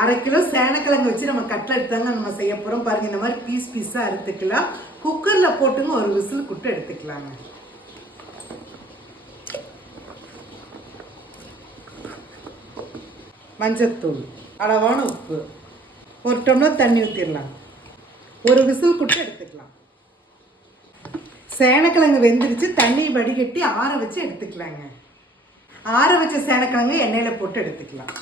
1/2 kilo சேனக்கிழங்கு வச்சு நம்ம கட்லெட் தாங்க நம்ம செய்ய போகிறோம். பாருங்கள், இந்த மாதிரி பீஸ் பீஸாக அறுத்துக்கலாம். குக்கரில் போட்டுங்க ஒரு விசில் குட்டு எடுத்துக்கலாங்க. மஞ்சத்தூள், அளவான உப்பு, 1 டம்ளர் தண்ணி ஊற்றிடலாம். ஒரு விசில் குட்டு எடுத்துக்கலாம். சேனக்கிழங்கு வெந்துருச்சு. தண்ணி வடிகட்டி ஆற வச்சு எடுத்துக்கலாங்க. ஆற வச்ச சேனக்கிழங்கு எண்ணெயில் போட்டு எடுத்துக்கலாம்.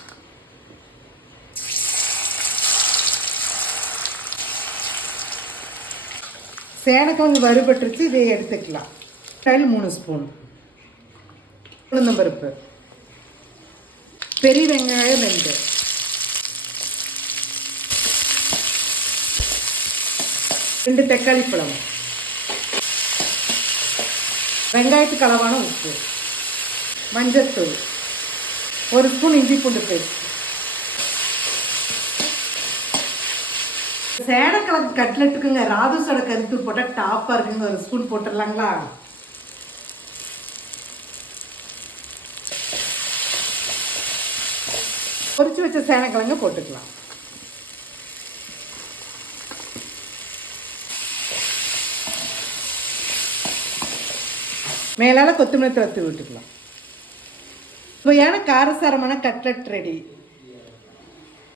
சேனக்கிழங்கு வறுபட்டுருச்சு. இதை எடுத்துக்கலாம். டைல் 3 ஸ்பூன் உளுந்தம்பருப்பு, பெரிய வெங்காயம் 2, ரெண்டு தக்காளி பழம், வெங்காயத்துக்கு அளவான உப்பு, மஞ்சத்தூள், 1 ஸ்பூன் இஞ்சி பூண்டு பேஸ்ட். சேனக்கிழங்கு கட்லெட்டுக்குங்க ராதுசோட கருத்தூள் போட்டால் டாப்பாக இருக்குங்க. 1 ஸ்பூன் போட்டுடலாங்களா? பொரிச்சு வச்ச சேனக்கிழங்கு போட்டுக்கலாம். மேலால் கொத்தமல்லி தூவி விட்டுக்கலாம். சுவையான காரசாரமான கட்லெட் ரெடி.